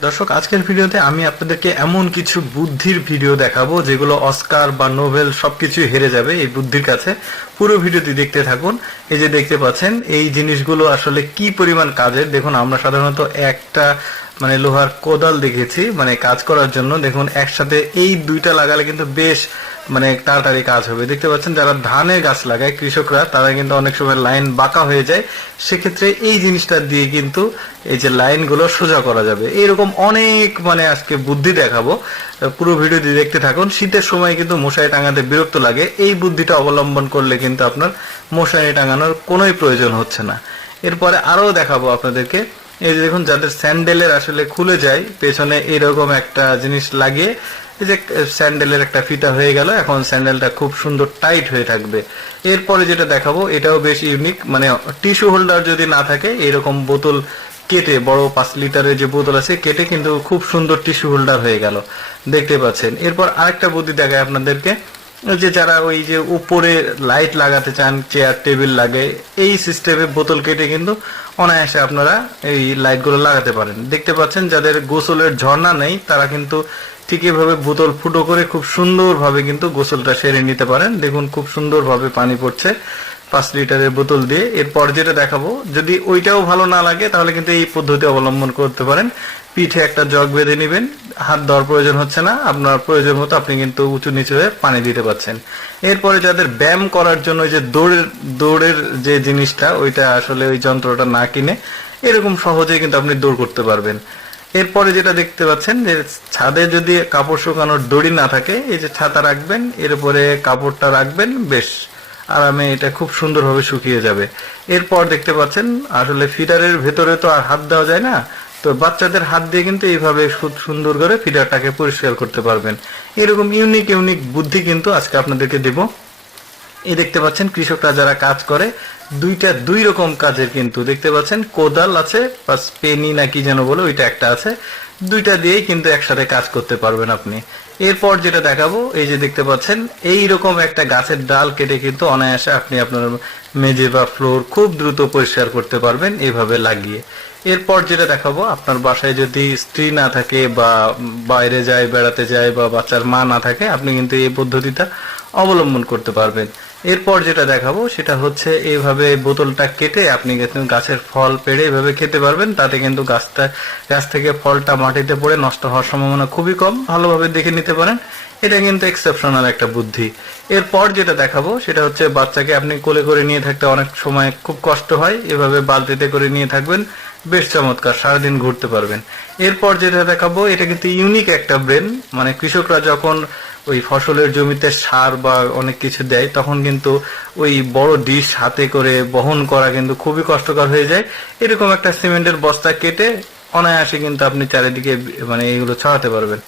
দর্শক, আজকের ভিডিওতে আমি আপনাদেরকে এমন কিছু বুদ্ধির ভিডিও দেখাবো যেগুলো অস্কার বা নোবেল সবকিছু হেরে যাবে এই বুদ্ধির কাছে। পুরো ভিডিওটি দেখতে থাকুন। এই যে দেখতে পাচ্ছেন, এই জিনিসগুলো আসলে কি পরিমাণ কাজের দেখুন। আমরা সাধারণত একটা লোহার কোদাল দেখেছি কাজ করার জন্য। দেখুন, একসাথে এই দুইটা লাগালে কিন্তু বেশ তাড়াতাড়ি কাজ হবে। দেখতে পাচ্ছেন, যারা ধানের গাছ লাগায় কৃষকরা, তারা কিন্তু অনেক সময় লাইন বাঁকা হয়ে যায়। সেক্ষেত্রে এই জিনিসটা দিয়ে কিন্তু এই যে লাইনগুলো সোজা করা যাবে। এরকম অনেক আজকে বুদ্ধি দেখাবো। পুরো ভিডিওটি দেখতে থাকুন। শীতের সময় কিন্তু মশারি টাঙাতে বিরক্ত লাগে, এই বুদ্ধিটা অবলম্বন করলে কিন্তু আপনার মশারি টাঙানোর কোনোই প্রয়োজন হচ্ছে না। এরপরে আরো দেখাবো আপনাদেরকে। এই যে দেখুন, যাদের স্যান্ডেলের আসলে খুলে যায় পেছনে, এরকম একটা জিনিস লাগিয়ে এই যে স্যান্ডেলের একটা ফিতা হয়ে গেল। এখন স্যান্ডেলটা খুব সুন্দর টাইট হয়ে থাকবে। এরপরে যেটা দেখাবো, এটাও বেশ ইউনিক। টিস্যু হোল্ডার যদি না থাকে, এরকম বোতল কেটে, বড় 5 লিটারের যে বোতল আছে কেটে কিন্তু খুব সুন্দর টিস্যু হোল্ডার হয়ে গেল, দেখতে পাচ্ছেন। এরপর আরেকটা বুদ্ধি দেখায় আপনাদেরকে। যে যারা ওই যে উপরে লাইট লাগাতে চান, চেয়ার টেবিল লাগে, এই সিস্টেমে বোতল কেটে কিন্তু অনায়াসে আপনারা এই লাইটগুলো লাগাতে পারেন। দেখতে পাচ্ছেন, যাদের গোসলের ঝর্ণা নেই, তারা কিন্তু ঠিক এভাবে বোতল ফুটো করে খুব সুন্দরভাবে কিন্তু গোসলটা সেরে নিতে পারেন। দেখুন, খুব সুন্দরভাবে পানি পড়ছে 5 লিটারের বোতল দিয়ে। এরপর যেটা দেখাবো, যদি ওইটাও ভালো না লাগে তাহলে কিন্তু এই পদ্ধতি অবলম্বন করতে পারেন। পিঠে একটা জগ বেঁধে নেবেন, হাত দেওয়ার প্রয়োজন হচ্ছে না। আপনার প্রয়োজন মতো আপনি কিন্তু উঁচু নিচু হয়ে পানি দিতে পারছেন। এরপরে যাদের ব্যায়াম করার জন্য যে দৌড়ের যে জিনিসটা, ওইটা আসলে ওই যন্ত্রটা না কিনে এরকম সহজেই কিন্তু আপনি দৌড় করতে পারবেন। এরপরে যেটা দেখতে পাচ্ছেন, যে ছাদে যদি কাপড় শুকানোর দড়ি না থাকে, এই যে ছাতা রাখবেন, এর উপরে কাপড়টা রাখবেন, বেশ আরামে এটা খুব সুন্দরভাবে শুকিয়ে যাবে। এরপর দেখতে পাচ্ছেন, আসলে ফিডারের ভেতরে তো আর হাত দেওয়া যায় না, তো বাচ্চাদের হাত দিয়ে কিন্তু এইভাবে খুব সুন্দর করে ফিডারটাকে পরিষ্কার করতে পারবেন। এরকম ইউনিক বুদ্ধি কিন্তু আজকে আপনাদেরকে দেব। এই দেখতে পাচ্ছেন, কৃষকরা যারা কাজ করে, দুই রকম কাজের কিন্তু দেখতে পাচ্ছেন, কোদাল আছে বা পেনি না কি যেন বলে, ওইটা একটা আছে। দুইটা দিয়েই কিন্তু একসাথে কাজ করতে পারবেন আপনি। এরপর যেটা দেখাবো, এই যে দেখতে পাচ্ছেন, এই রকম একটা গাছের ডাল কেটে কিন্তু অনায়াসে আপনি আপনার মেঝে বা ফ্লোর খুব দ্রুত পরিষ্কার করতে পারবেন এইভাবে লাগিয়ে। এরপর যেটা দেখাবো, আপনার বাসায় যদি স্ত্রী না থাকে বা বাইরে যায়, বেড়াতে যায়, বা বাচ্চার মা না থাকে, আপনি কিন্তু এই পদ্ধতিটা অবলম্বন করতে পারবেন। এরপর যেটা দেখাবো, সেটা হচ্ছে এইভাবে বোতলটা কেটে আপনি গাছের ফল পেড়ে এভাবে খেতে পারবেন। তাতে কিন্তু গাছ থেকে ফলটা মাটিতে পড়ে নষ্ট হওয়ার সম্ভাবনা খুবই কম। ভালোভাবে দেখে নিতে পারেন। এটা কিন্তু এক্সেপশনাল একটা বুদ্ধি। এরপর যেটা দেখাবো, সেটা হচ্ছে বাচ্চাকে আপনি কোলে করে নিয়ে থাকতে অনেক সময় খুব কষ্ট হয়, এভাবে বালতিতে করে নিয়ে থাকবেন, বেশ চমৎকার, সারাদিন ঘুরতে পারবেন। এরপর যেটা দেখাবো, এটা কিন্তু ইউনিক একটা ব্রেন। কৃষকরা যখন ওই ফসলের জমিতে সার বা অনেক কিছু দেয়, তখন কিন্তু ওই বড় ডিশ হাতে করে বহন করা কিন্তু খুবই কষ্টকর হয়ে যায়। এরকম একটা সিমেন্টের বস্তা কেটে অনায়াসে কিন্তু আপনি চারিদিকে এগুলো ছড়াতে পারবেন।